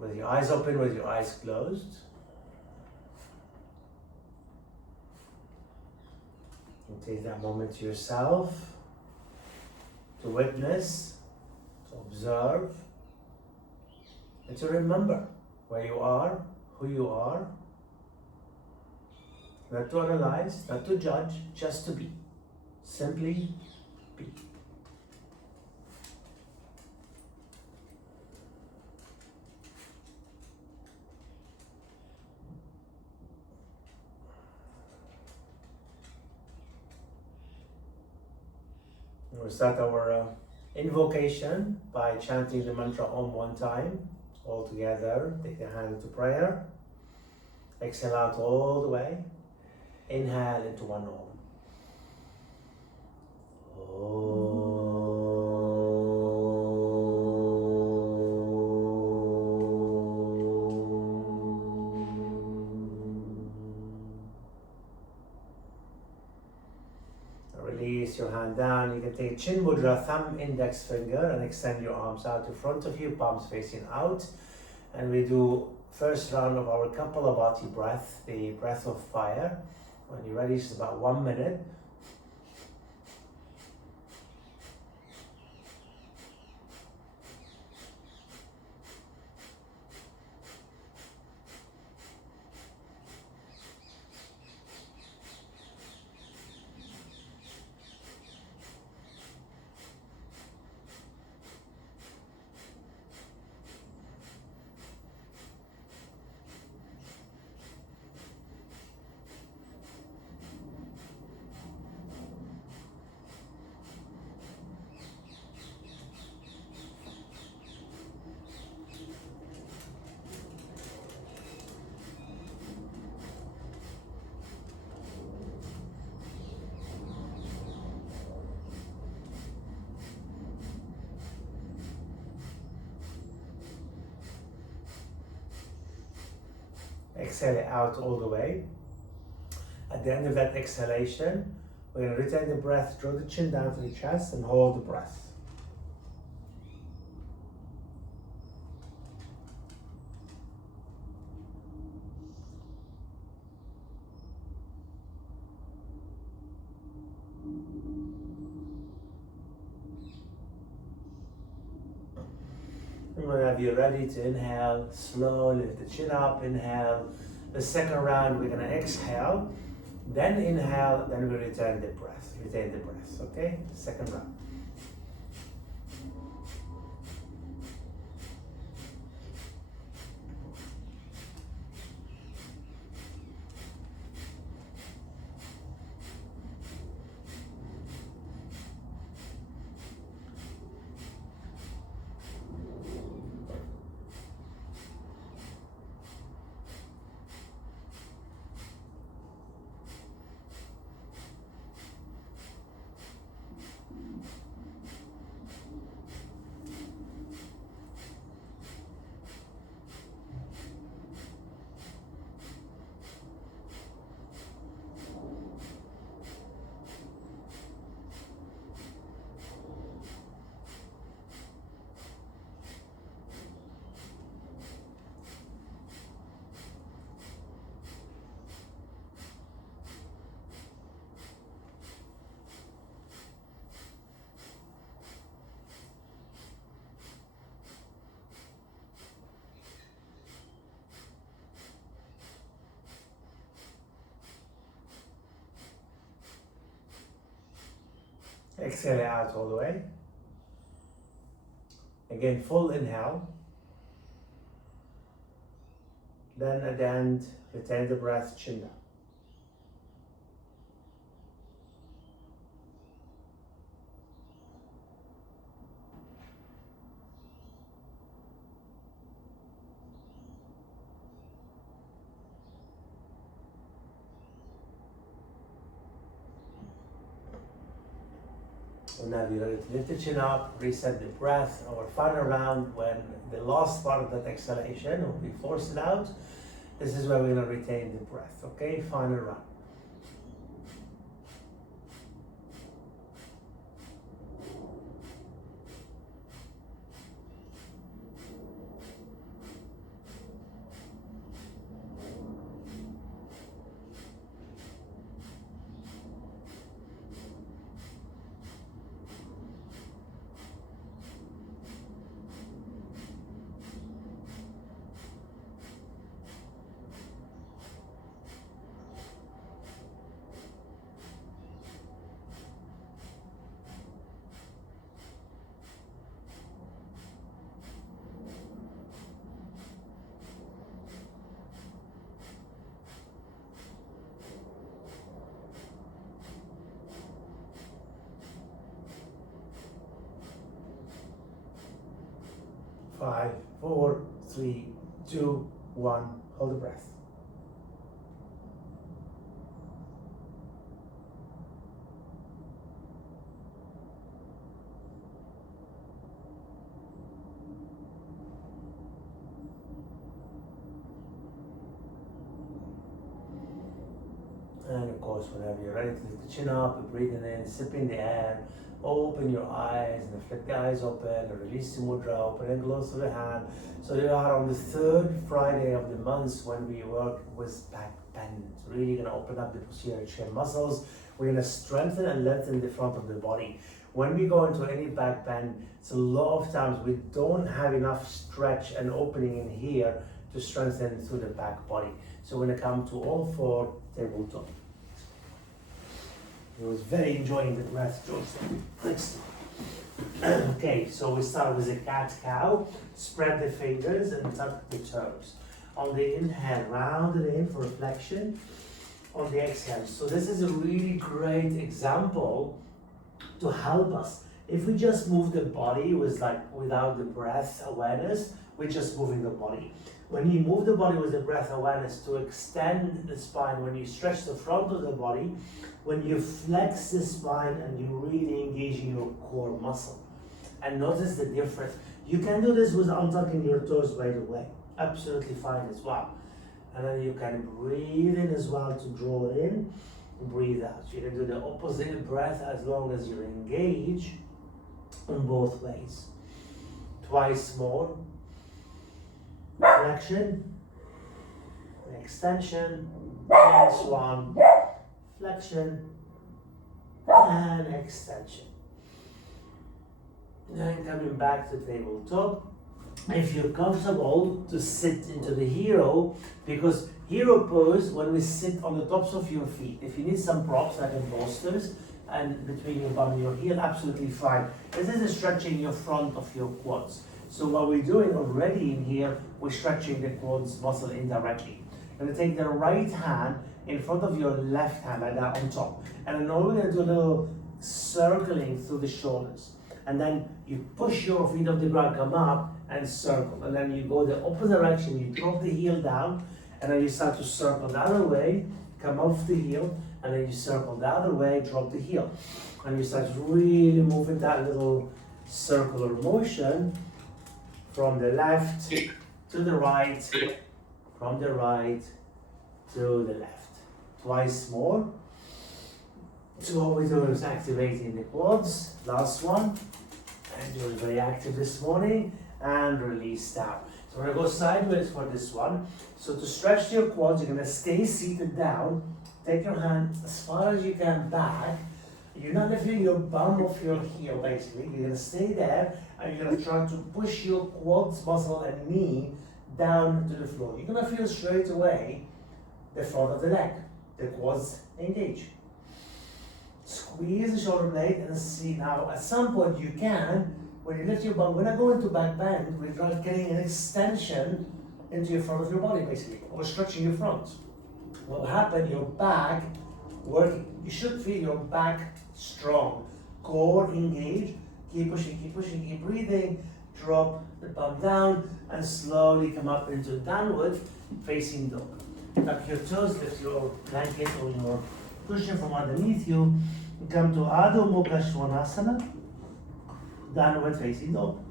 with your eyes open, with your eyes closed. And take that moment to yourself to witness, to observe, and to remember where you are, who you are. Not to analyze, not to judge, just to be. Simply be. We'll start our invocation by chanting the mantra Om one time, all together. Take your hand into prayer. Exhale out all the way. Inhale into one Om. Release your hand down. You can take Chin Mudra, thumb, index finger, and extend your arms out in front of you, palms facing out. And we do first round of our Kapalabhati breath, the breath of fire. When you're ready, it's about 1 minute. Exhale it out all the way. At the end of that exhalation, we're going to retain the breath, draw the chin down to the chest, and hold the breath. And whenever you're ready to inhale, slowly lift the chin up, inhale. The second round, we're going to exhale, then inhale, then we return the breath. Retain the breath, okay? Second round. Exhale it out all the way. Again, full inhale. Then at the end, retain the breath, chin down. Whenever you're ready to lift the chin up, reset the breath. Our final round, when the last part of that exhalation, when we force it out, this is where we're going to retain the breath, okay? Final round. 5, 4, 3, 2, 1. Hold the breath. And of course, whenever you're ready to lift the chin up, you're breathing in, sipping the air, open your eyes and flick the eyes open, and release the mudra, open and close the hand. So you are on the third Friday of the month when we work with back bend. It's really going to open up the posterior chain muscles. We're going to strengthen and lengthen the front of the body. When we go into any back bend, it's a lot of times we don't have enough stretch and opening in here to strengthen through the back body. So we're going to come to all four, tabletop. I was very enjoying the breath, George. Thanks. Okay, so we start with a cat-cow. Spread the fingers and tuck the toes. On the inhale, round it in for flexion. On the exhale. So this is a really great example to help us. If we just move the body without the breath awareness, we're just moving the body. When you move the body with the breath awareness to extend the spine, when you stretch the front of the body, when you flex the spine and you really engage in your core muscle. And notice the difference. You can do this with untucking your toes right away. Absolutely fine as well. And then you can breathe in as well to draw it in, breathe out. You can do the opposite breath as long as you engage in both ways. Twice more. Flexion, extension, next one, flexion, and extension. Then coming back to tabletop. If you're comfortable to sit into the hero, because hero pose, when we sit on the tops of your feet, if you need some props like in bolsters and between your bum and your heel, absolutely fine. This is stretching your front of your quads. So what we're doing already in here, we're stretching the quads muscle indirectly. You're going to take the right hand in front of your left hand like that on top. And then we're going to do a little circling through the shoulders. And then you push your feet off the ground, come up and circle. And then you go the opposite direction, you drop the heel down, and then you start to circle the other way, come off the heel, and then you circle the other way, drop the heel. And you start really moving that little circular motion from the left to the right, from the right to the left. Twice more. So what we're doing is activating the quads. Last one. And you're very active this morning. And release down. So we're going to go sideways for this one. So to stretch your quads, you're going to stay seated down. Take your hand as far as you can back. You're not lifting your bum off your heel, basically. You're going to stay there, and you're going to try to push your quads muscle and knee down to the floor. You're going to feel straight away the front of the leg. The quads engage. Squeeze the shoulder blade and see. Now, at some point you can, when you lift your bum, when I go into back bend, we're getting an extension into your front of your body, basically. We're stretching your front. What will happen, your back working. You should feel your back strong. Core engage. Keep pushing, keep pushing, keep breathing. Drop the bum down and slowly come up into downward facing dog. Tuck your toes, lift your blanket or your cushion from underneath you. Come to Adho Mukha Svanasana. Downward facing dog.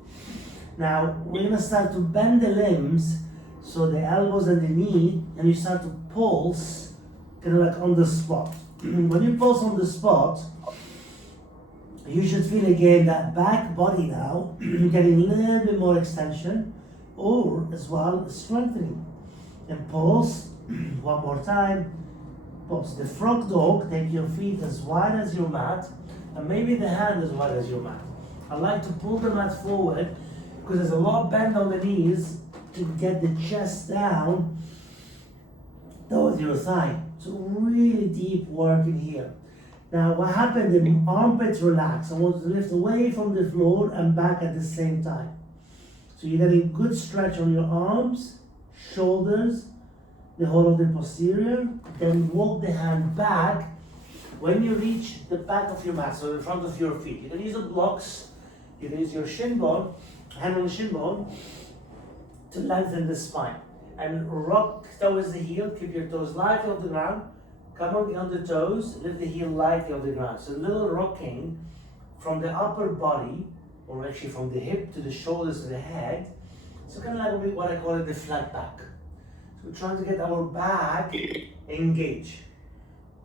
Now we're going to start to bend the limbs, so the elbows and the knee, and you start to pulse kind of like on the spot. When you pulse on the spot, you should feel again that back body now getting a little bit more extension, or as well strengthening. And pulse one more time. Pulse. The frog dog, take your feet as wide as your mat, and maybe the hand as wide as your mat. I like to pull the mat forward because there's a lot of bend on the knees to get the chest down towards your thigh. So really deep work in here. Now what happened, the armpits relax. I want you to lift away from the floor and back at the same time. So you're getting good stretch on your arms, shoulders, the whole of the posterior. Then walk the hand back. When you reach the back of your mat, so in front of your feet, you can use the blocks, you can use your shin bone, hand on the shin bone, to lengthen the spine. And rock towards the heel, keep your toes lightly off the ground. Come on the toes, lift the heel lightly off the ground. So a little rocking from the upper body, or actually from the hip to the shoulders to the head. So kind of like what I call it the flat back. So we're trying to get our back engaged.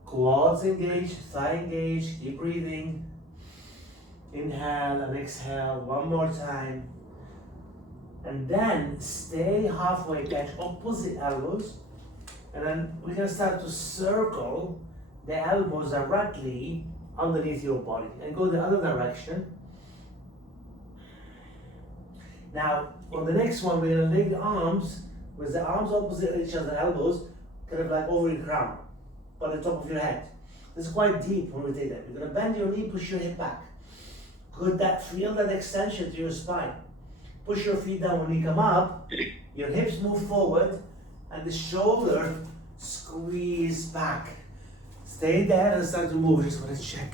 Quads engaged, thigh engaged, keep breathing. Inhale and exhale one more time. And then stay halfway, catch opposite elbows. And then we're gonna start to circle the elbows directly underneath your body and go the other direction. Now, on the next one, we're gonna lay the arms with the arms opposite each other, elbows, kind of like over your crown, by the top of your head. This is quite deep when we take that. You're gonna bend your knee, push your hip back. Good, feel that extension to your spine. Push your feet down when you come up, your hips move forward, and the shoulder squeeze back. Stay there and start to move. Just want to check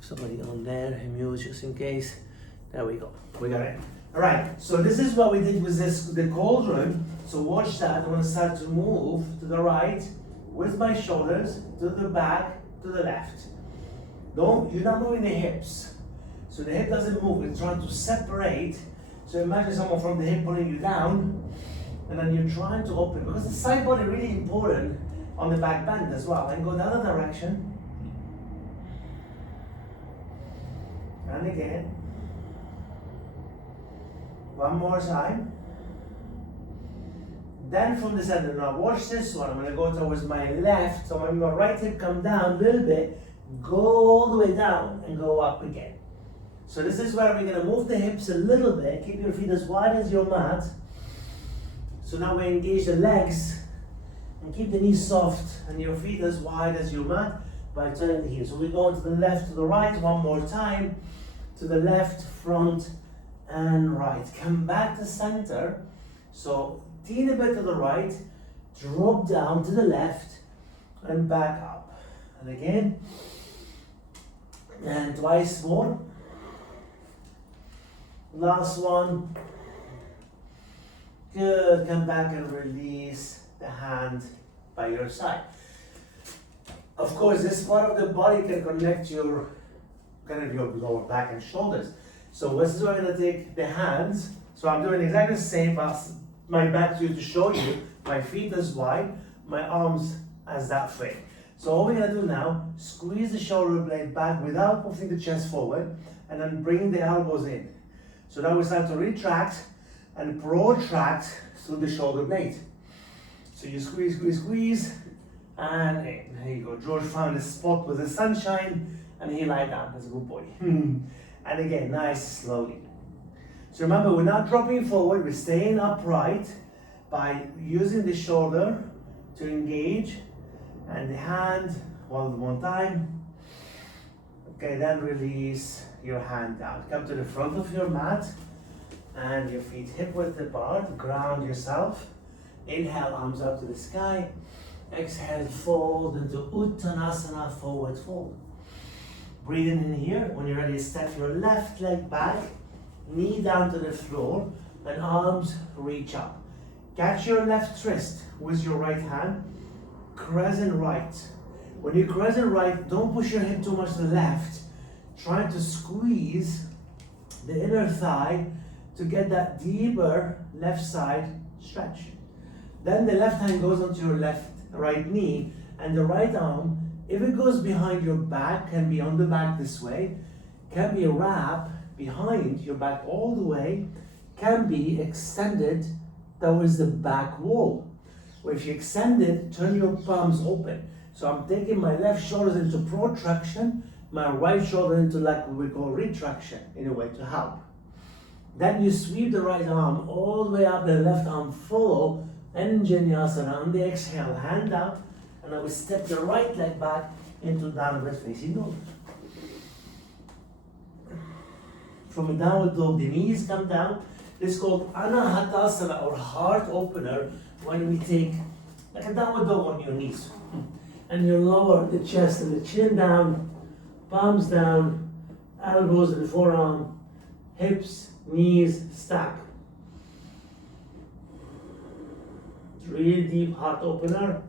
somebody on there, mute just in case. There we go, we got it. All right, so this is what we did with the cauldron. So watch that. I'm gonna start to move to the right with my shoulders, to the back, to the left. You're not moving the hips. So the hip doesn't move, it's trying to separate. So imagine someone from the hip pulling you down, and then you're trying to open, because the side body really important on the back bend as well. And go the other direction. And again. One more time. Then from the center, now watch this one. I'm gonna go towards my left, so when my right hip come down a little bit, go all the way down and go up again. So this is where we're gonna move the hips a little bit, keep your feet as wide as your mat. So now we engage the legs and keep the knees soft and your feet as wide as your mat by turning the heels. So we're going to the left, to the right, one more time. To the left, front, and right. Come back to center. So teeny bit to the right, drop down to the left, and back up. And again, and twice more. Last one. Good, come back and release the hand by your side. Of course, this part of the body can connect your lower back and shoulders. So this is where I'm gonna take the hands. So I'm doing exactly the same, as my back to you to show you. My feet as wide, my arms as that way. So all we're gonna do now, squeeze the shoulder blade back without pushing the chest forward, and then bring the elbows in. So now we start to retract and protract through the shoulder blade. So you squeeze, squeeze, squeeze, and in. There you go. George found a spot with the sunshine, and he lied down. That's a good boy. And again, nice, slowly. So remember, we're not dropping forward, we're staying upright by using the shoulder to engage, and the hand, one time. Okay, then release your hand down. Come to the front of your mat, and your feet hip width apart, ground yourself. Inhale, arms up to the sky. Exhale, fold into Uttanasana, forward fold. Breathing in here. When you're ready, step your left leg back, knee down to the floor, and arms reach up. Catch your left wrist with your right hand, crescent right. When you crescent right, don't push your hip too much to the left. Try to squeeze the inner thigh to get that deeper left side stretch. Then the left hand goes onto your right knee, and the right arm, if it goes behind your back, can be on the back this way, can be a wrap behind your back all the way, can be extended towards the back wall. Or if you extend it, turn your palms open. So I'm taking my left shoulder into protraction, my right shoulder into like what we call retraction, in a way to help. Then you sweep the right arm all the way up, the left arm follow, Anjaneyasana on the exhale, hand out, and I will step the right leg back into downward facing dog. From a downward dog, the knees come down. This is called Anahatasana, or heart opener, when we take like a downward dog on your knees. And you lower the chest and the chin down, palms down, elbows and forearm, hips, knees stack. Real deep heart opener.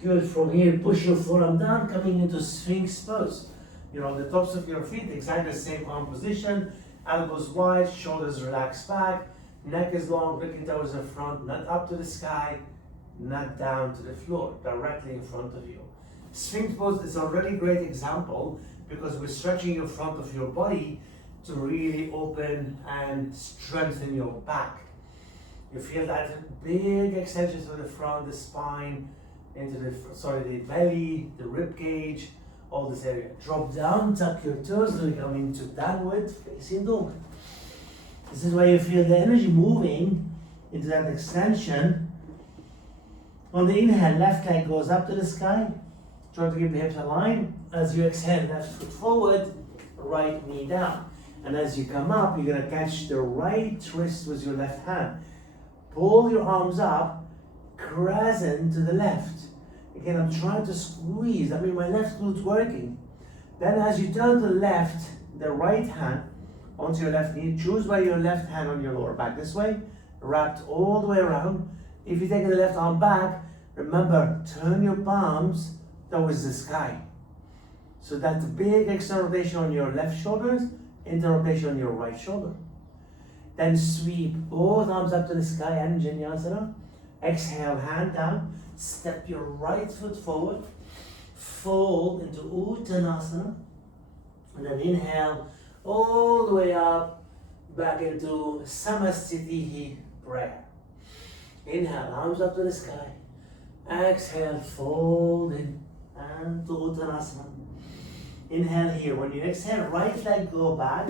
Good. From here, push your forearm down, coming into Sphinx pose. You're on the tops of your feet, exactly the same arm position. Elbows wide, shoulders relaxed back. Neck is long, looking towards the front, not up to the sky, not down to the floor, directly in front of you. Sphinx pose is already a great example because we're stretching your front of your body to really open and strengthen your back. You feel that big extension to the front, the spine, into the belly, the rib cage, all this area. Drop down, tuck your toes, then come into downward facing dog. This is where you feel the energy moving into that extension. On the inhale, left leg goes up to the sky. Try to keep the hips aligned. As you exhale, left foot forward, right knee down. And as you come up, you're gonna catch the right wrist with your left hand. Pull your arms up, crescent to the left. Again, I'm trying to squeeze. I mean, my left glute working. Then as you turn to the left, the right hand onto your left knee, choose by your left hand on your lower back this way, wrapped all the way around. If you take the left arm back, remember, turn your palms towards the sky. So that's a big external rotation on your left shoulders, internal rotation on your right shoulder. Then sweep both arms up to the sky, Anjaneyasana. Exhale, hand down. Step your right foot forward. Fold into Uttanasana. And then inhale all the way up, back into Samasthiti prayer. Inhale, arms up to the sky. Exhale, fold in and to Uttanasana. Inhale here. When you exhale, right leg go back,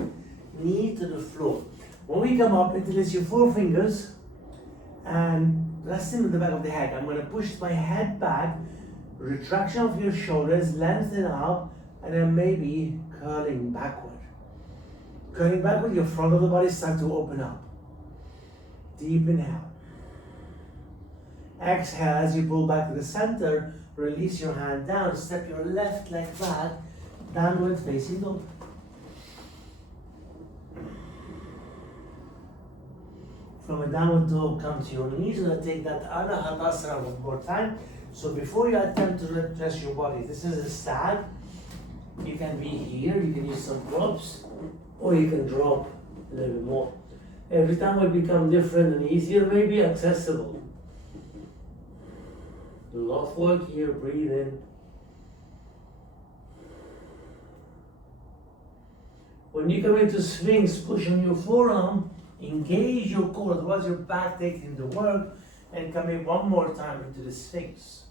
knee to the floor. When we come up, interlace your forefingers and rest in the back of the head. I'm going to push my head back, retraction of your shoulders, lengthen up, and then maybe curling backward. Curling backward, your front of the body starts to open up. Deep inhale. Exhale, as you pull back to the center, release your hand down, step your left leg back, downward facing dog. From a downward dog, come to your knees. You're going to take that Anahatasana one more time. So before you attempt to rest your body, this is a stag. You can be here, you can use some props, or you can drop a little bit more. Every time will become different and easier, maybe accessible. A lot of work here, breathe in. When you come into Sphinx, push on your forearm, engage your core, otherwise your back taking the work, and come in one more time into the Sphinx.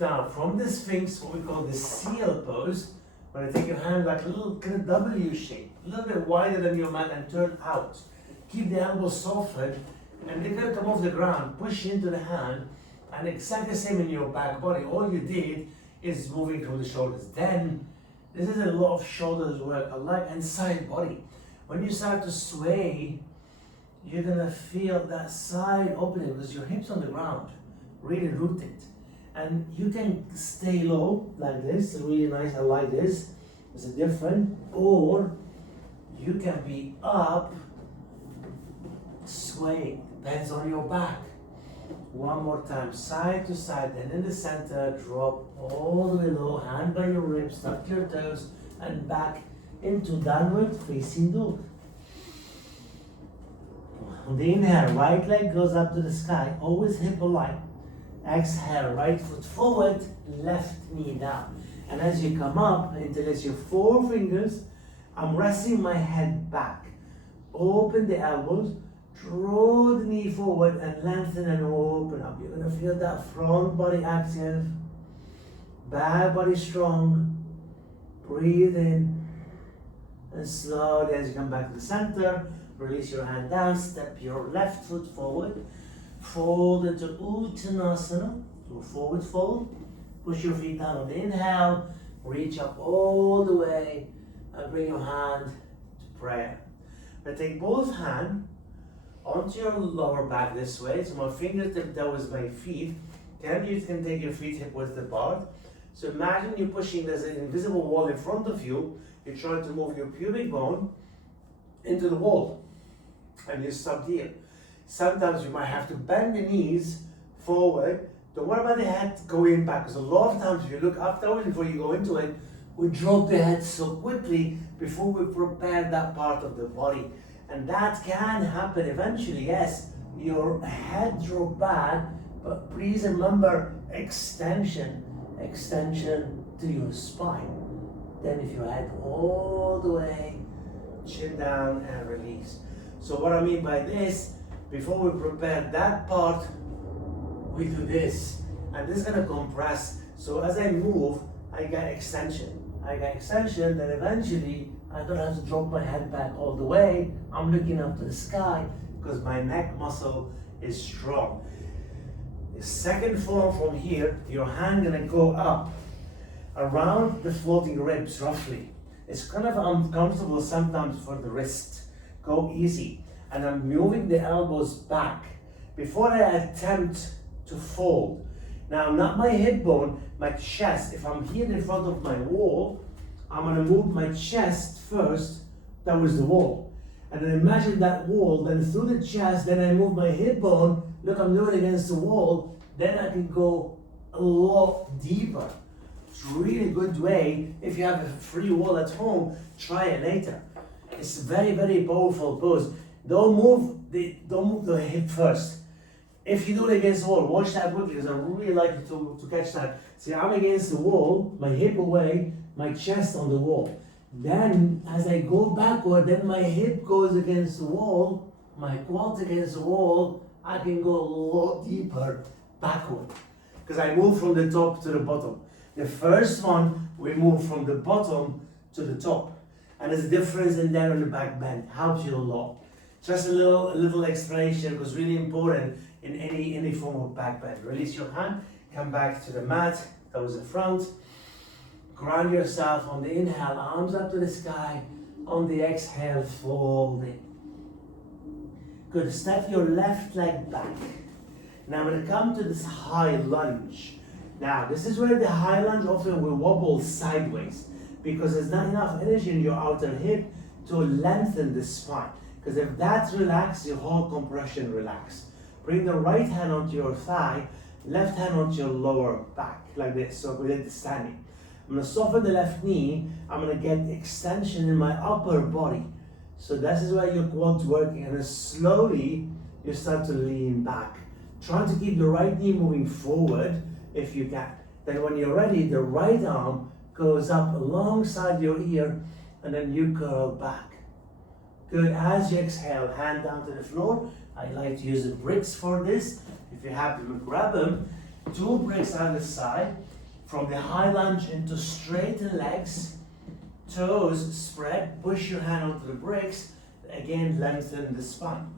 Now, from the Sphinx, what we call the seal pose, when you take your hand like a little kind of W shape, a little bit wider than your mat and turn out. Keep the elbows softened, and they're going to come off the ground, push into the hand, and exactly the same in your back body. All you did is moving through the shoulders. Then, this is a lot of shoulders work, and side body. When you start to sway, you're gonna feel that side opening because your hips on the ground, really rooted. And you can stay low like this, really nice, I like this. It's a different, or you can be up, swaying, depends on your back. One more time, side to side, then in the center, drop all the way low, hand by your ribs, tuck your toes, and back into downward facing dog. On the inhale, right leg goes up to the sky, always hip aligned. Exhale, right foot forward, left knee down. And as you come up, interlace your forefingers. I'm resting my head back. Open the elbows, draw the knee forward and lengthen and open up. You're gonna feel that front body active, back body strong. Breathe in. And slowly as you come back to the center, release your hand down, step your left foot forward, fold into Uttanasana, so forward fold, push your feet down on the inhale, reach up all the way, and bring your hand to prayer. Now take both hands onto your lower back this way, so my fingertip towards my feet. You can take your feet hip width apart. So imagine you're pushing, there's an invisible wall in front of you. You're trying to move your pubic bone into the wall. And you stop here. sometimes you might have to bend the knees forward. Don't worry about the head going back, because a lot of times if you look afterwards before you go into it, we drop the head so quickly before we prepare that part of the body. And that can happen eventually, yes. Your head drop back, but please remember extension to your spine. Then if you head all the way, chin down and release. So what I mean by this, before we prepare that part, we do this. And this is gonna compress. So as I move, I get extension. Then eventually I don't have to drop my head back all the way. I'm looking up to the sky because my neck muscle is strong. The second form from here, your hand gonna go up around the floating ribs roughly. It's kind of uncomfortable sometimes for the wrist. Go easy. And I'm moving the elbows back before I attempt to fold. Now, not my hip bone, my chest. If I'm here in front of my wall, I'm gonna move my chest first towards the wall. And then imagine that wall, then through the chest, then I move my hip bone. Look, I'm doing it against the wall. Then I can go a lot deeper. It's a really good way. If you have a free wall at home, try it later. It's a very, very powerful pose. Don't move the hip first. If you do it against the wall, watch that quickly because I really like you to catch that. See, I'm against the wall, my hip away, my chest on the wall. Then, as I go backward, then my hip goes against the wall, my quads against the wall, I can go a lot deeper backward. Because I move from the top to the bottom. The first one, we move from the bottom to the top. And there's a difference in there on the back bend. Helps you a lot. Just a little explanation because really important in any form of back bend. Release your hand, come back to the mat, toes in front. Ground yourself on the inhale, arms up to the sky. On the exhale, folding. Good, step your left leg back. Now I'm going to come to this high lunge. Now this is where the high lunge often will wobble sideways because there's not enough energy in your outer hip to lengthen the spine. Because if that's relaxed, your whole compression relaxes. Bring the right hand onto your thigh, left hand onto your lower back, like this, so with it standing. I'm going to soften the left knee. I'm going to get extension in my upper body. So this is where your quad's working, and then slowly you start to lean back. Trying to keep the right knee moving forward if you can. Then when you're ready, the right arm goes up alongside your ear, and then you curl back. Good, as you exhale, hand down to the floor. I like to use the bricks for this. If you have them, grab them. 2 bricks either side. From the high lunge into straighten legs. Toes spread. Push your hand onto the bricks. Again, lengthen the spine.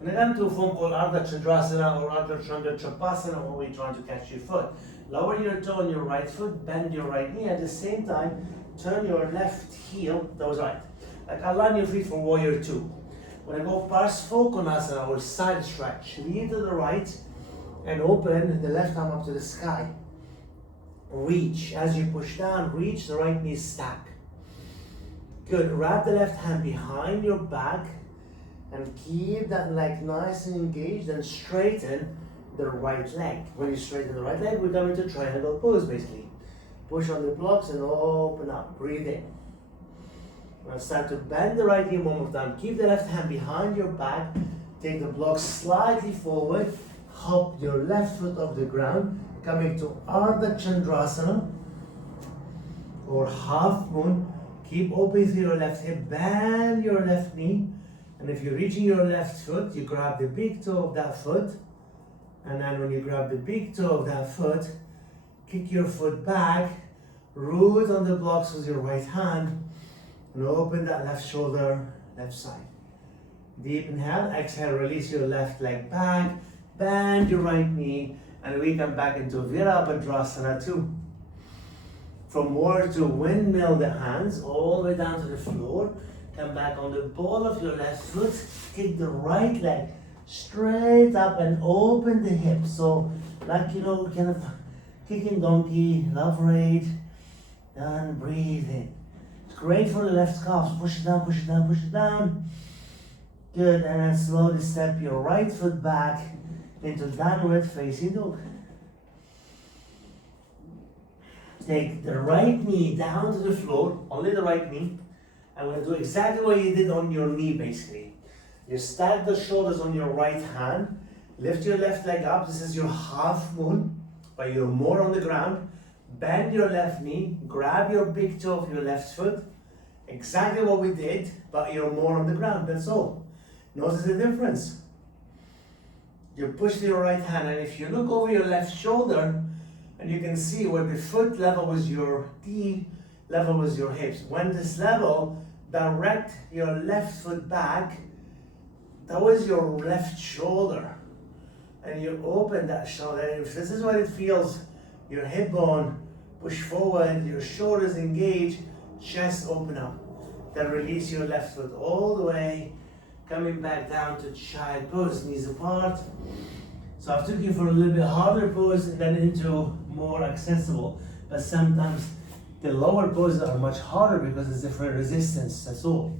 When I come to a form called Ardha Chandrasana or Ardha Chandra Chapasana, where we're trying to catch your foot. Lower your toe on your right foot, bend your right knee. At the same time, turn your left heel, that was right. Like align your feet for warrior 2. When I go Parsvakonasana or side stretch, knee to the right and open the left arm up to the sky. Reach, as you push down, reach the right knee stack. Good, wrap the left hand behind your back and keep that leg nice and engaged and straighten the right leg. When you straighten the right leg, we come into triangle pose basically. Push on the blocks and open up, breathe in. Now start to bend the right knee one more time. Keep the left hand behind your back. Take the blocks slightly forward. Hop your left foot off the ground. Coming to Ardha Chandrasana or half moon. Keep open through your left hip. Bend your left knee. And if you're reaching your left foot, you grab the big toe of that foot. And then when you grab the big toe of that foot, kick your foot back. Root on the blocks with your right hand. And open that left shoulder, left side. Deep inhale, exhale, release your left leg back, bend your right knee, and we come back into Virabhadrasana 2. From warrior to windmill the hands all the way down to the floor. Come back on the ball of your left foot, kick the right leg straight up and open the hips. So like, kind of kicking donkey, love raid, and breathe in. Great for the left calf. Push it down, push it down, push it down. Good, and then slowly step your right foot back into downward facing dog. Take the right knee down to the floor, only the right knee. I'm going to do exactly what you did on your knee basically. You stack the shoulders on your right hand, lift your left leg up, this is your half moon, but you're more on the ground. Bend your left knee, grab your big toe of your left foot, exactly what we did, but you're more on the ground, that's all. Notice the difference. You push your right hand, and if you look over your left shoulder, and you can see where the foot level was your knee, level was your hips. When this level, direct your left foot back, that was your left shoulder. And you open that shoulder. If this is what it feels, your hip bone push forward, your shoulders engage, chest open up. Then release your left foot all the way, coming back down to child pose, knees apart. So I've took you for a little bit harder pose and then into more accessible. But sometimes the lower poses are much harder because there's different resistance, that's all.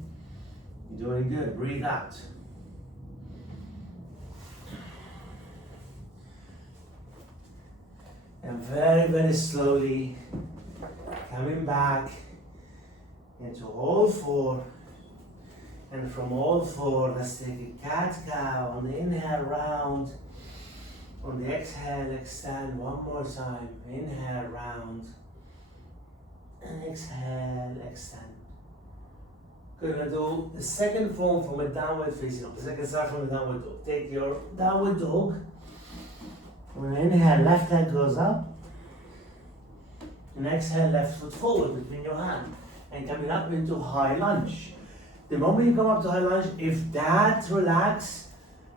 You're doing good, breathe out. And very, very slowly coming back into all four. And from all four, let's take a cat-cow. On the inhale, round. On the exhale, extend one more time. Inhale, round. And exhale, extend. Gonna do the second form from a downward facing dog. The second start from a downward dog. Take your downward dog. On an inhale, left leg goes up. And exhale, left foot forward between your hands. And coming up into high lunge. The moment you come up to high lunge, if that relax,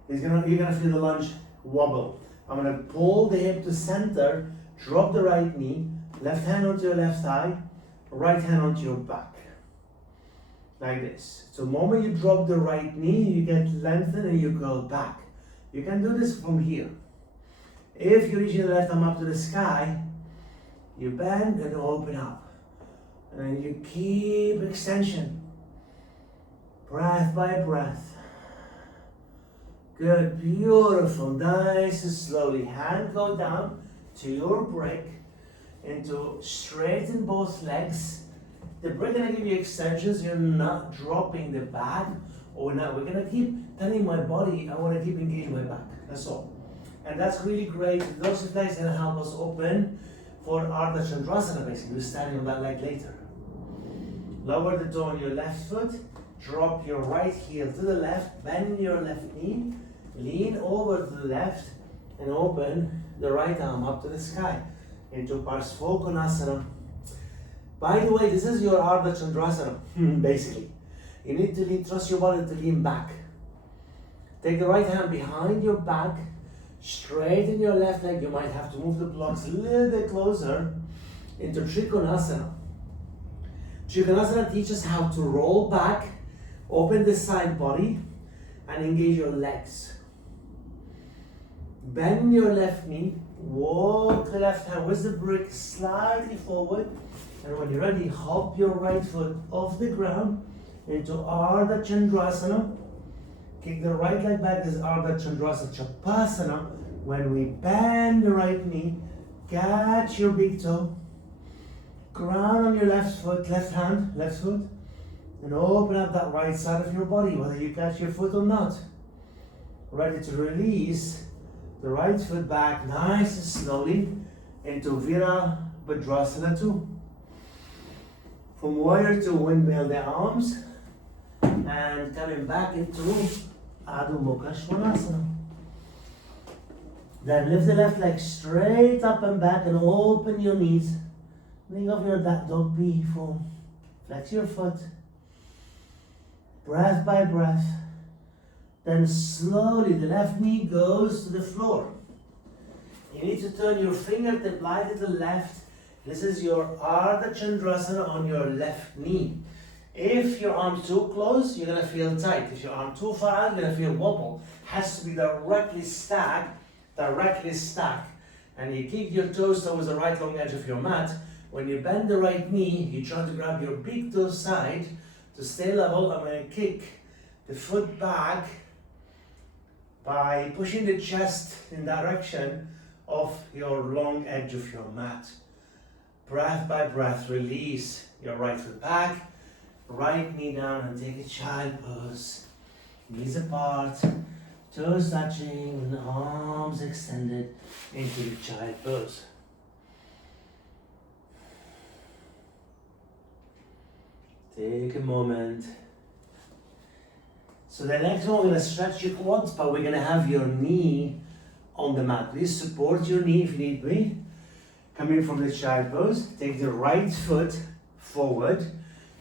you're gonna feel the lunge wobble. I'm gonna pull the hip to center, drop the right knee, left hand onto your left thigh, right hand onto your back. Like this. So the moment you drop the right knee, you get lengthened and you curl back. You can do this from here. If you reach your left arm up to the sky, you bend and open up. And then you keep extension. Breath by breath. Good, beautiful, nice and slowly. Hand go down to your brick into straighten both legs. The brick gonna give you extensions. You're not dropping the back or not. We're gonna keep telling my body, I wanna keep engaging my back. That's all. And that's really great. Those effects gonna help us open for Ardha Chandrasana basically. We're standing on that leg later. Lower the toe on your left foot. Drop your right heel to the left, bend your left knee, lean over to the left, and open the right arm up to the sky into Parsvakonasana. By the way, this is your Ardha Chandrasana, basically. You need to trust your body to lean back. Take the right hand behind your back, straighten your left leg. You might have to move the blocks a little bit closer into Trikonasana. Trikonasana teaches how to roll back, open the side body, and engage your legs. Bend your left knee, walk the left hand with the brick slightly forward, and when you're ready, hop your right foot off the ground into Ardha Chandrasana. Kick the right leg back, this is Ardha Chandrasana Chapasana. When we bend the right knee, catch your big toe, ground on your left foot, left hand, left foot, and open up that right side of your body, whether you catch your foot or not. Ready to release the right foot back nice and slowly into Virabhadrasana 2. From warrior to windmill the arms and coming back into Adho Mukha Svanasana. Then lift the left leg straight up and back and open your knees. Think of your dog B form. Flex your foot. Breath by breath. Then slowly the left knee goes to the floor. You need to turn your fingertip lightly to the left. This is your Ardha Chandrasana on your left knee. If your arm's too close, you're gonna feel tight. If your arm too far out, you're gonna feel wobble. Has to be directly stacked. And you kick your toes towards the right long edge of your mat. When you bend the right knee, you try to grab your big toe side to stay level. I'm going to kick the foot back by pushing the chest in direction of your long edge of your mat. Breath by breath, release your right foot back, right knee down, and take a child pose. Knees apart, toes touching, and arms extended into the child pose. Take a moment. So the next one, we're going to stretch your quads, but we're going to have your knee on the mat. Please support your knee if need be. Coming from the child pose, take the right foot forward.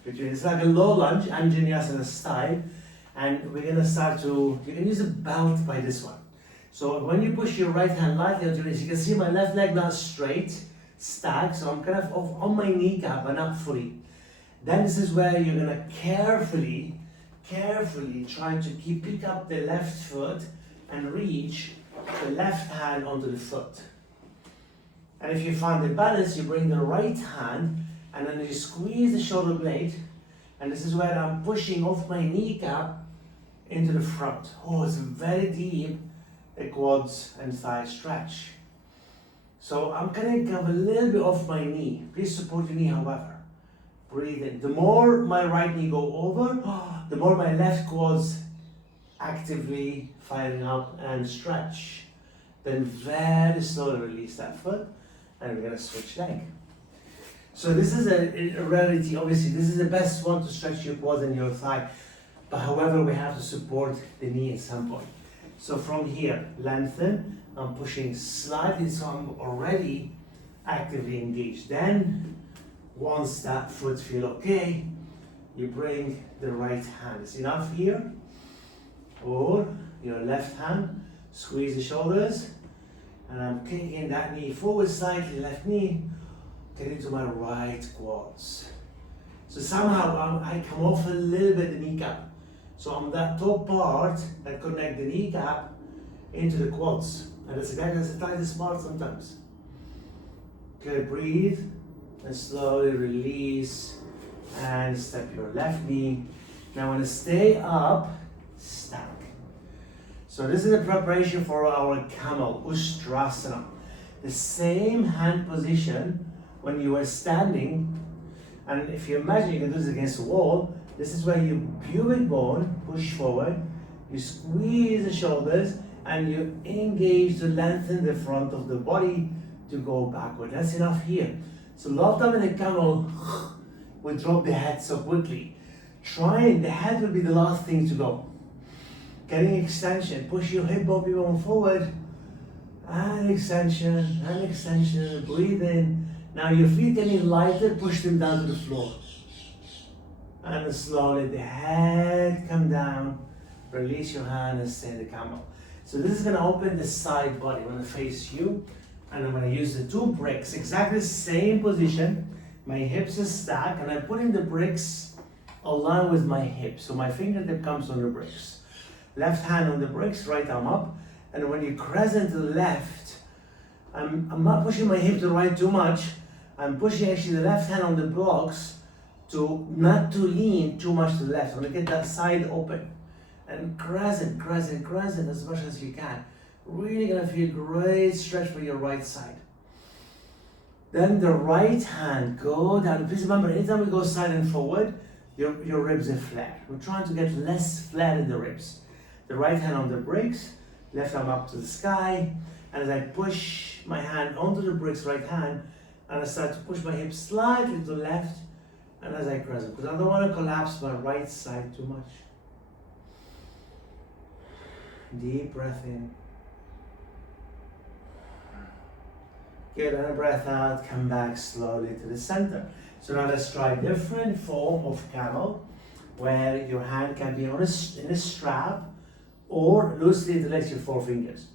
It's like a low lunge, Anjaneyasana style. And we're going to start to, you can use a belt by this one. So when you push your right hand lightly onto this, you can see my left leg now straight, stacked. So I'm kind of on my kneecap, but not fully. Then this is where you're going to carefully try to pick up the left foot and reach the left hand onto the foot. And if you find the balance, you bring the right hand and then you squeeze the shoulder blade. And this is where I'm pushing off my kneecap into the front. Oh, it's very deep, the quads and thigh stretch. So I'm going to come a little bit off my knee. Please support your knee, however. Breathe in. The more my right knee go over, the more my left quads actively firing up and stretch. Then very slowly release that foot, and we're going to switch leg. So this is a rarity, obviously. This is the best one to stretch your quads and your thigh. But however, we have to support the knee at some point. So from here, lengthen. I'm pushing slightly, so I'm already actively engaged. Then, once that foot feels okay, you bring the right hand. It's enough here. Or your left hand, squeeze the shoulders. And I'm kicking that knee forward slightly, left knee, getting to my right quads. So somehow I come off a little bit the kneecap. So on that top part, I connect the kneecap into the quads. And it's exactly as the tightest part sometimes. Okay, breathe and slowly release and step your left knee. Now I want to stay up, stack. So this is the preparation for our camel, Ustrasana. The same hand position when you are standing. And if you imagine you can do this against the wall, this is where your pubic bone push forward, you squeeze the shoulders, and you engage to lengthen the front of the body to go backward. That's enough here. So a lot of time in the camel, we drop the head so quickly. The head will be the last thing to go. Getting extension, push your hip bone forward, and extension, breathe in. Now your feet getting lighter, push them down to the floor. And slowly the head come down, release your hand and stay in the camel. So this is going to open the side body. I'm going to face you, and I'm going to use the two bricks, exactly the same position. My hips are stacked, and I'm putting the bricks aligned with my hips. So my fingertip comes on the bricks. Left hand on the bricks, right arm up. And when you crescent to the left, I'm not pushing my hip to the right too much. I'm pushing actually the left hand on the blocks to not to lean too much to the left. I'm going to get that side open. And crescent as much as you can. Really going to feel great stretch for your right side. Then the right hand, go down. Please remember, anytime we go side and forward, your ribs are flat. We're trying to get less flat in the ribs. The right hand on the bricks, left arm up to the sky. And as I push my hand onto the bricks, right hand, and I start to push my hips slightly to the left, and as I crescent, because I don't want to collapse my right side too much. Deep breath in. Get a breath out, come back slowly to the center. So now let's try a different form of camel, where your hand can be in a strap, or loosely interlace your four fingers.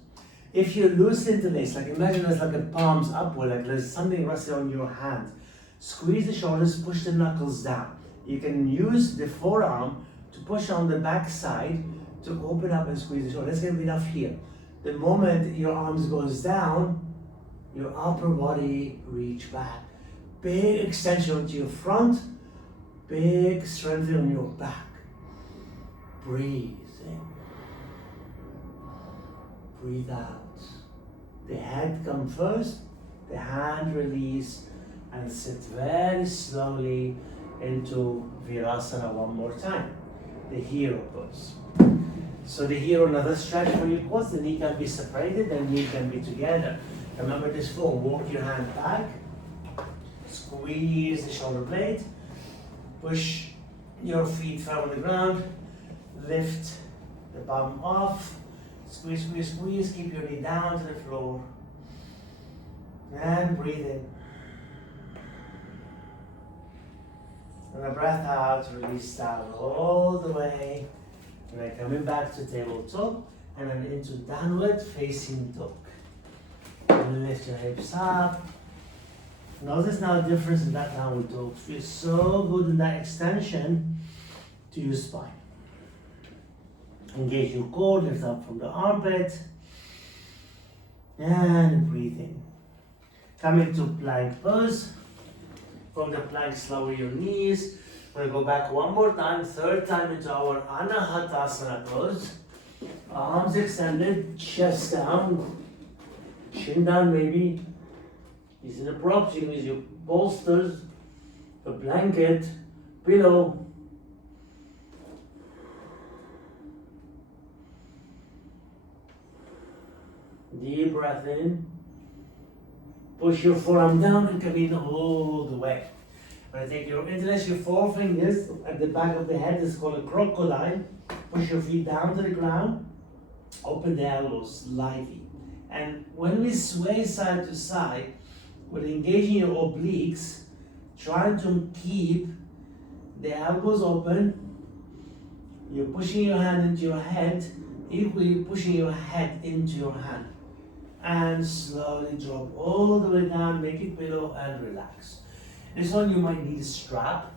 If you loosely interlace, like imagine it's like a palms upward, like there's something resting on your hand. Squeeze the shoulders, push the knuckles down. You can use the forearm to push on the back side to open up and squeeze the shoulder. That's going to be enough here. The moment your arms goes down, your upper body reach back. Big extension to your front, big strengthening on your back. Breathe in, breathe out. The head come first, the hand release, and sit very slowly into Virasana one more time. The hero pose. So the hero, another stretch for your quads. The knee can be separated, the knee can be together. Remember this form, walk your hand back, squeeze the shoulder blade, push your feet firm on the ground, lift the bum off, squeeze, squeeze, squeeze, keep your knee down to the floor, and breathe in. And a breath out, release down all the way, and then coming back to tabletop, and then into downward facing dog. And lift your hips up. Notice now the difference in that downward dog. Feels so good in that extension to your spine. Engage your core, lift up from the armpit. And breathe in. Come into plank pose. From the plank, lower your knees. We're going to go back one more time, third time into our Anahatasana pose. Arms extended, chest down, chin down maybe. Using the props, you can use your bolsters, a blanket, pillow. Deep breath in. Push your forearm down and come in all the way. When I take your interlace your forefingers at the back of the head, this is called a crocodile. Push your feet down to the ground. Open the elbows slightly. And when we sway side to side, we're engaging your obliques, trying to keep the elbows open. You're pushing your hand into your head, equally pushing your head into your hand. And slowly drop all the way down, make it pillow and relax. This one you might need a strap.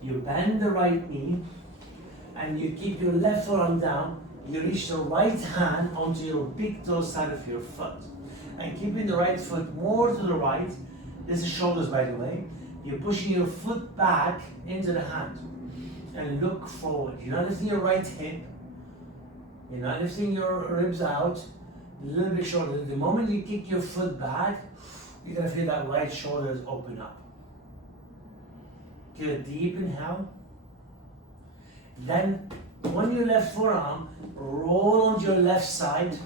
You bend the right knee and you keep your left forearm down. You reach the right hand onto your big toe side of your foot. And keeping the right foot more to the right. This is shoulders, by the way. You're pushing your foot back into the hand. And look forward. You're not lifting your right hip. You're not lifting your ribs out. A little bit shorter. The moment you kick your foot back, you're going to feel that right shoulders open up. Get a deep inhale. Then, on your left forearm, roll onto your left side.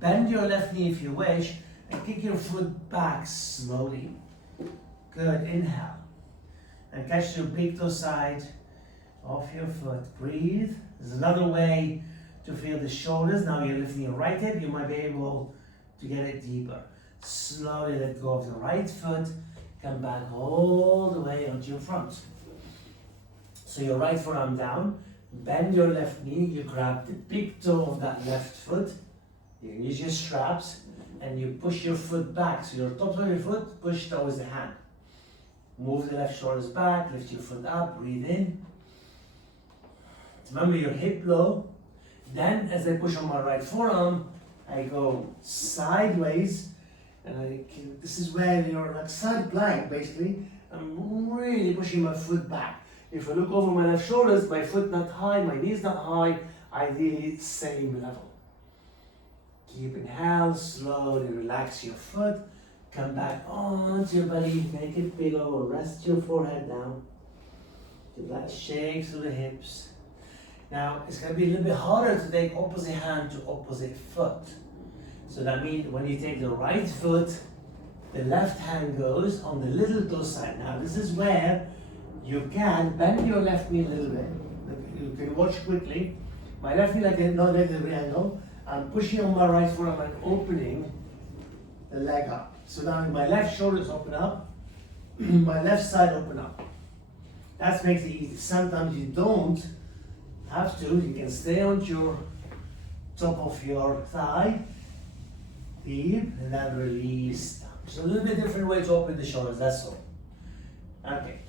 Bend your left knee if you wish, and kick your foot back slowly. Good, inhale. And catch your big toe side of your foot. Breathe. There's another way to feel the shoulders. Now you're lifting your right hip, you might be able to get it deeper. Slowly let go of the right foot, come back all the way onto your front. So your right forearm down, bend your left knee, you grab the big toe of that left foot, you can use your straps, and you push your foot back. So your top of your foot, push towards the hand. Move the left shoulders back, lift your foot up, breathe in. Remember your hip low. Then as I push on my right forearm, I go sideways, and this is where you're like side plank basically. I'm really pushing my foot back. If I look over my left shoulders, my foot not high, my knees not high, ideally same level. Keep inhale, slowly relax your foot, come back onto your belly, make it pillow, or rest your forehead down. Give that shake through the hips. Now, it's going to be a little bit harder to take opposite hand to opposite foot. So that means when you take the right foot, the left hand goes on the little toe side. Now, this is where you can bend your left knee a little bit. You can watch quickly. My left knee like a non-negative angle. I'm pushing on my right foot and opening the leg up. So now my left shoulders open up, my left side open up. That makes it easy. Sometimes you don't have to, you can stay on your top of your thigh, deep, and then release down. So a little bit different way to open the shoulders, that's all. Okay.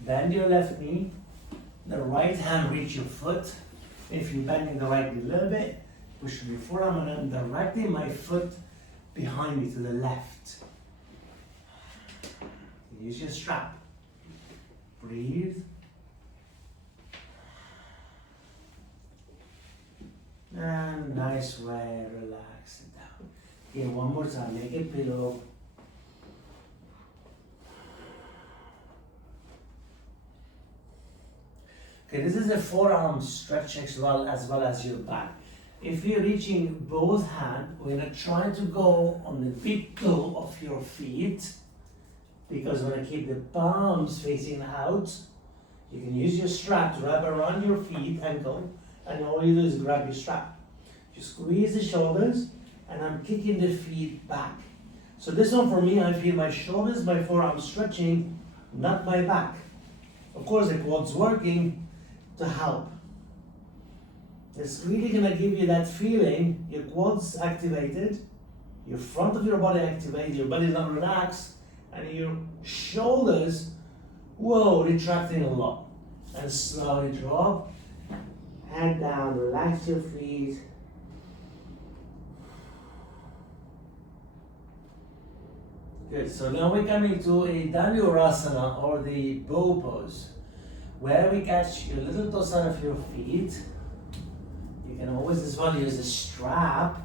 Bend your left knee, the right hand reach your foot. If you're bending the right knee a little bit, push your forearm, and then directly my foot behind me to the left. Use your strap. Breathe. And nice way, relax it down. Here, one more time, make it pillow. Okay, this is a forearm stretch as well as your back. If you're reaching both hands, we're gonna try to go on the big toe of your feet, because we're gonna keep the palms facing out. You can use your strap to wrap around your feet, ankle, and all you do is grab your strap. You squeeze the shoulders, and I'm kicking the feet back. So this one for me, I feel my shoulders, my forearms stretching, not my back. Of course, the quad's working to help. It's really gonna give you that feeling, your quads activated, your front of your body activated, your body's not relaxed, and your shoulders, whoa, retracting a lot. And slowly drop, head down, relax your feet. Good, so now we're coming to a Dhanurasana, or the bow pose, where we catch your little toes out of your feet. You can always as well use a strap.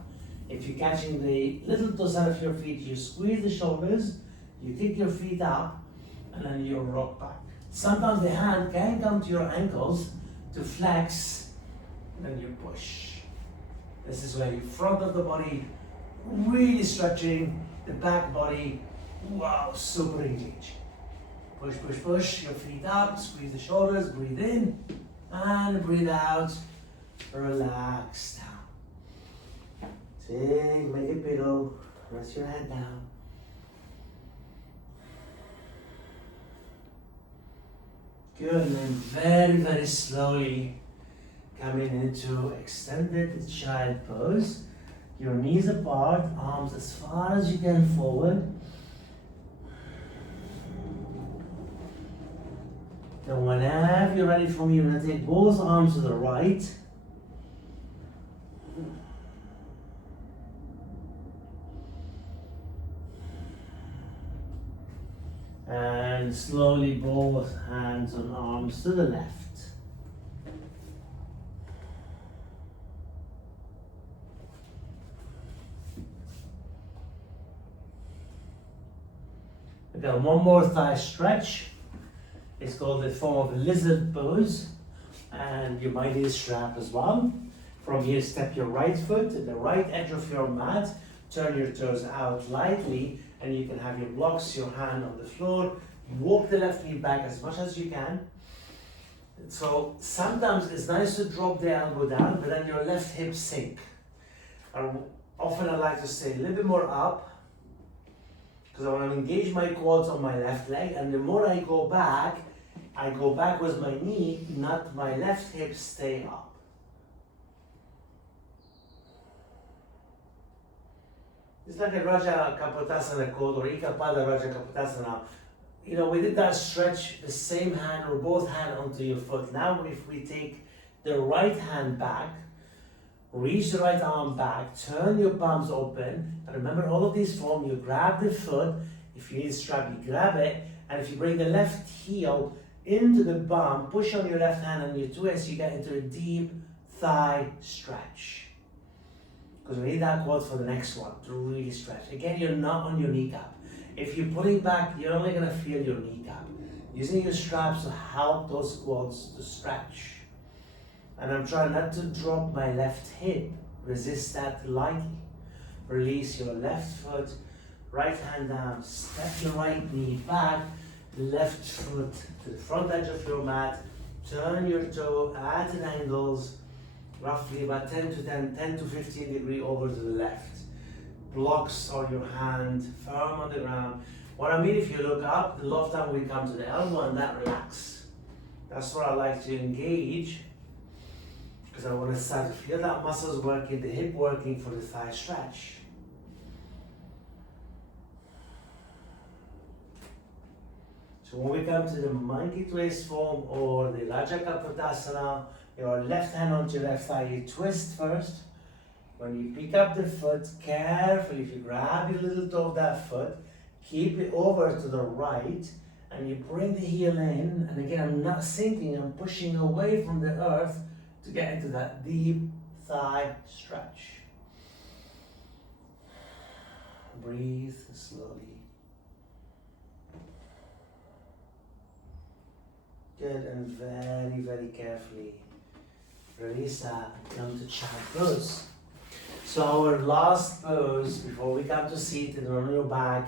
If you're catching the little toes out of your feet, you squeeze the shoulders, you kick your feet up, and then you rock back. Sometimes the hand can come to your ankles to flex, and then you push. This is where your front of the body really stretching, the back body, wow, super engaged. Push, push, push, your feet up, squeeze the shoulders, breathe in, and breathe out, relax down. Take, make it pillow, rest your head down. Good, and then very, very slowly coming into extended child pose. Your knees apart, arms as far as you can forward. Then whenever you're ready for me, you're going to take both arms to the right. And slowly both hands and arms to the left. We got one more thigh stretch. It's called the form of a lizard pose, and you might need a strap as well. From here, step your right foot to the right edge of your mat, turn your toes out lightly, and you can have your blocks, your hand on the floor. Walk the left knee back as much as you can. So sometimes it's nice to drop the elbow down, but then your left hip sink. Often I like to stay a little bit more up, because I want to engage my quads on my left leg, and the more I go back with my knee, not my left hip stay up. It's like a Raja Kapotasana code, or Ekapada Raja Kapotasana. You know, we did that stretch, the same hand or both hands onto your foot. Now if we take the right hand back, reach the right arm back, turn your palms open, and remember all of these form, you grab the foot, if you need a strap, you grab it, and if you bring the left heel into the bum, push on your left hand and your twist, you get into a deep thigh stretch. Because we need that quad for the next one, to really stretch. Again, you're not on your kneecap. If you're pulling back, you're only gonna feel your kneecap. Using your straps to help those quads to stretch. And I'm trying not to drop my left hip. Resist that lightly. Release your left foot, right hand down, step your right knee back, left foot to the front edge of your mat, turn your toe at an angles, roughly about 10 to 15 degrees over to the left. Blocks or your hand firm on the ground. What I mean, if you look up, a lot of time we come to the elbow and that relax. That's where I like to engage, because I want to start to feel that muscles working, the hip working for the thigh stretch. So when we come to the monkey twist form or the Raja Kapotasana, your left hand onto your left thigh, you twist first, When you pick up the foot, carefully, if you grab your little toe of that foot, keep it over to the right, and you bring the heel in, and again, I'm not sinking, I'm pushing away from the earth to get into that deep thigh stretch. Breathe slowly. Good, and very, very carefully release that and come to child pose. So our last pose before we come to seated on your back,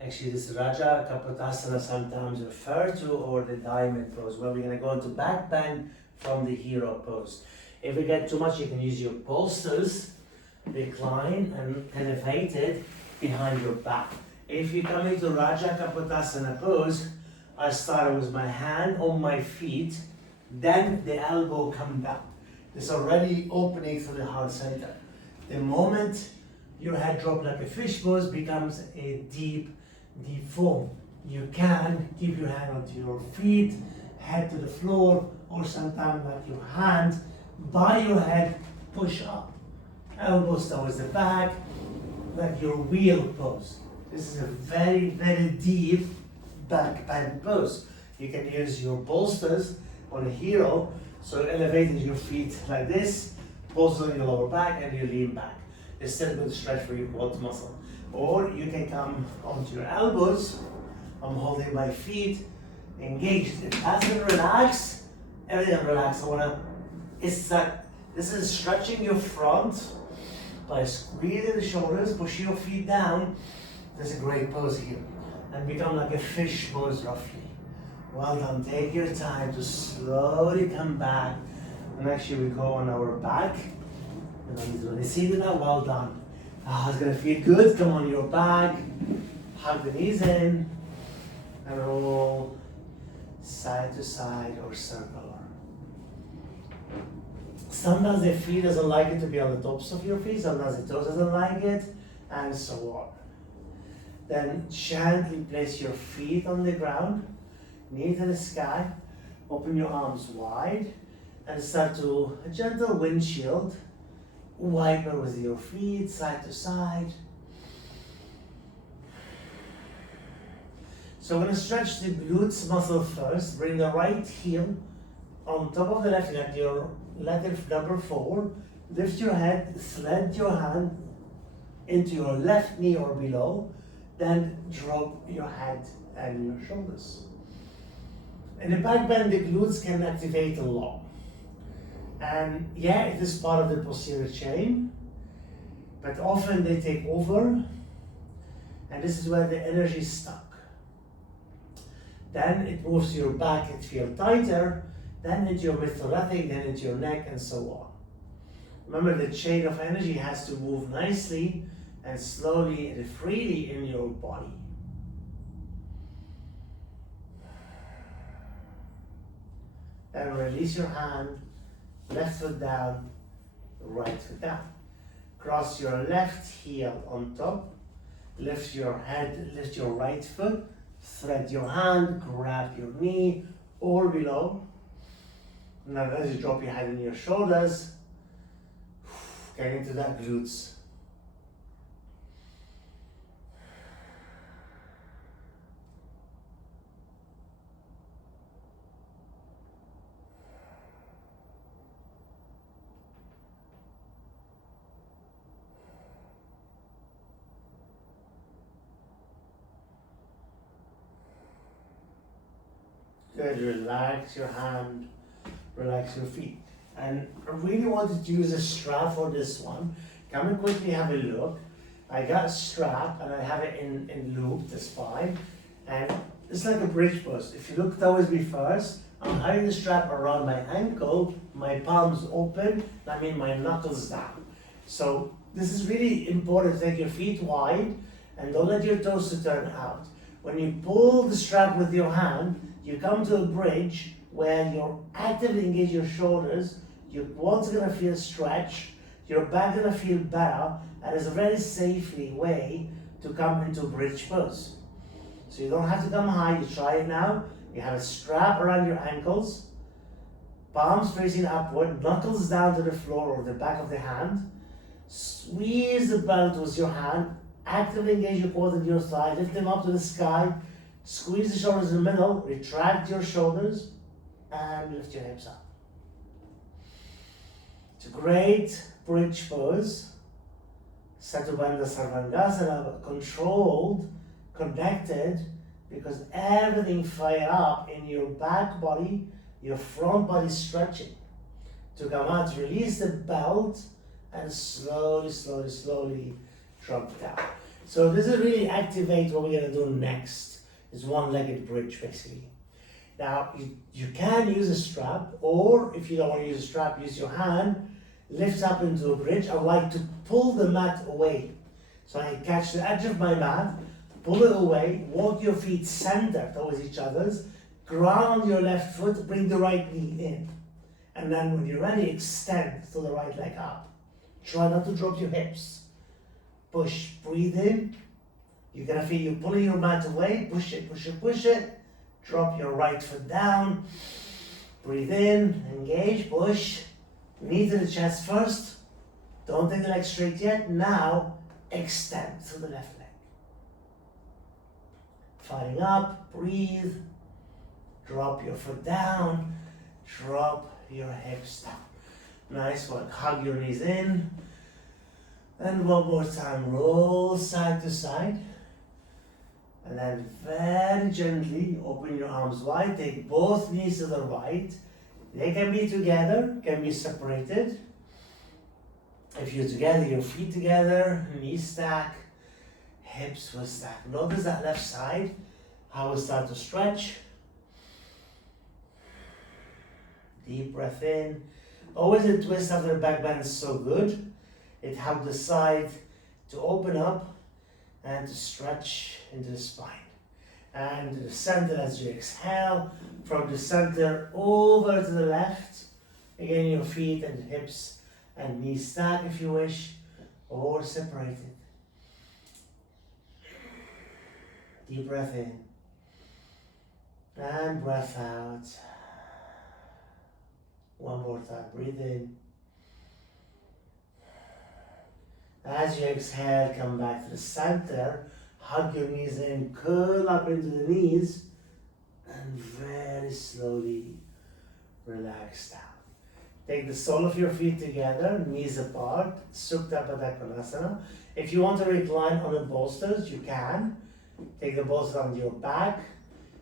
actually this is Raja Kapotasana, sometimes referred to, or the diamond pose, where we're going to go into back bend from the hero pose. If we get too much, you can use your bolsters, recline and elevate it behind your back. If you come into Raja Kapotasana pose, I start with my hand on my feet, then the elbow come down. It's already opening through the heart center. The moment your head drop like a fish pose becomes a deep, deep form. You can keep your hand onto your feet, head to the floor, or sometimes like your hand by your head, push up. Elbows towards the back, like your wheel pose. This is a very, very deep back bend pose. You can use your bolsters on a hero, so elevating your feet like this, bolsters on your lower back, and you lean back. It's still a good stretch for your quad muscle. Or you can come onto your elbows. I'm holding my feet engaged. If that's gonna relax, everything will relax. It's like, this is stretching your front by squeezing the shoulders, pushing your feet down. There's a great pose here. And become like a fish pose roughly. Well done. Take your time to slowly come back. And actually we go on our back. And then really seated now. Well done. It's gonna feel good. Come on your back. Hug the knees in. And roll side to side or circle. Sometimes the feet doesn't like it to be on the tops of your feet. Sometimes the toes doesn't like it. And so on. Then gently place your feet on the ground, knee to the sky, open your arms wide, and start to a gentle windshield, wiper with your feet side to side. So we're going to stretch the glutes muscle first. Bring the right heel on top of the left leg, your leg number 4. Lift your head, slide your hand into your left knee or below. Then drop your head and your shoulders. In the back bend, the glutes can activate a lot. And yeah, it is part of the posterior chain, but often they take over, and this is where the energy is stuck. Then it moves to your back, it feels tighter, then into your mid-thoracic, then into your neck, and so on. Remember, the chain of energy has to move nicely and slowly and freely in your body. Then release your hand, left foot down, right foot down. Cross your left heel on top, lift your head, lift your right foot, thread your hand, grab your knee or below. Now as you drop your head in your shoulders, get into that glutes. Good, relax your hand, relax your feet. And I really wanted to use a strap for this one. Come and quickly have a look. I got a strap and I have it in loop, the spine. And it's like a bridge post. If you look towards me first, I'm having the strap around my ankle, my palms open, that means my knuckles down. So this is really important to take your feet wide and don't let your toes to turn out. When you pull the strap with your hand, you come to a bridge where you actively engage your shoulders, your quads are gonna feel stretched, your back gonna feel better, and it's a very safely way to come into bridge pose. So you don't have to come high, you try it now. You have a strap around your ankles, palms facing upward, knuckles down to the floor or the back of the hand, Squeeze the belt with your hand, actively engage your quads and your thigh, lift them up to the sky, squeeze the shoulders in the middle, retract your shoulders, and lift your hips up. It's a great bridge pose. Setubandha Sarvangasana, controlled, connected, because everything fire up in your back body, your front body stretching. To come out, release the belt, and slowly, slowly, slowly drop down. So this is really activate what we're gonna do next. Is one-legged bridge basically. Now you can use a strap, or if you don't want to use a strap, use your hand, lift up into a bridge. I like to pull the mat away. So I catch the edge of my mat, pull it away, walk your feet center towards each other's, ground your left foot, bring the right knee in. And then when you're ready, extend to the right leg up. Try not to drop your hips. Push, breathe in. You're gonna feel you pulling your mat away, push it, push it, push it. Drop your right foot down. Breathe in, engage, push. Knee to the chest first. Don't take the leg straight yet. Now, extend to the left leg. Firing up, breathe. Drop your foot down. Drop your hips down. Nice work. Hug your knees in. And one more time, roll side to side. And then very gently open your arms wide. Take both knees to the right. They can be together, can be separated. If you're together, your feet together, knees stack, hips will stack. Notice that left side, how it start to stretch. Deep breath in. Always a twist after the back bend is so good. It helps the side to open up and to stretch into the spine. And to the center as you exhale. From the center over to the left. Again, your feet and hips and knees stack if you wish, or separated. Deep breath in. And breath out. One more time, breathe in. As you exhale, come back to the center, hug your knees in, curl up into the knees, and very slowly relax down. Take the sole of your feet together, knees apart, Supta Baddha Konasana. If you want to recline on the bolsters, you can. Take the bolster on your back.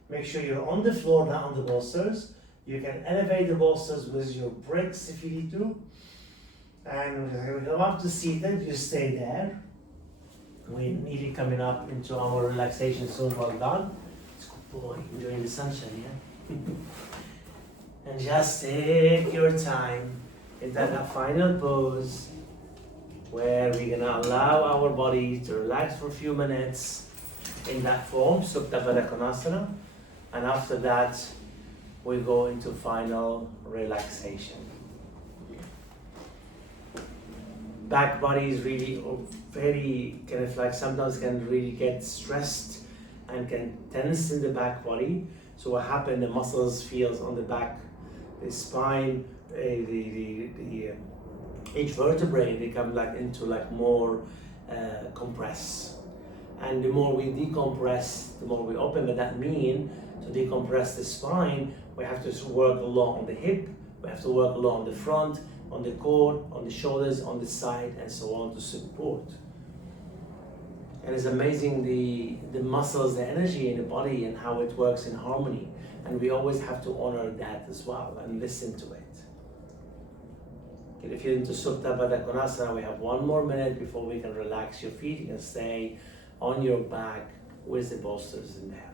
Make sure you're on the floor, not on the bolsters. You can elevate the bolsters with your bricks if you need to. And we're going to go up to seated, you stay there. We're nearly coming up into our relaxation soon, well done. It's good boy, enjoying the sunshine, yeah? And just take your time in that final pose where we're going to allow our body to relax for a few minutes in that form, Supta Baddha Konasana. And after that, we go into final relaxation. Back body is really very kind of like sometimes can really get stressed and can tense in the back body. So what happens, the muscles feels on the back, the spine, each vertebrae become like into like more compress. And the more we decompress, the more we open. But that means to decompress the spine, we have to work along the hip, we have to work along the front, on the core, on the shoulders, on the side, and so on to support. And it's amazing the muscles, the energy in the body and how it works in harmony. And we always have to honor that as well and listen to it. Okay, if you're into Supta Baddha Konasana, we have one more minute before we can relax your feet. You can stay on your back with the bolsters in there.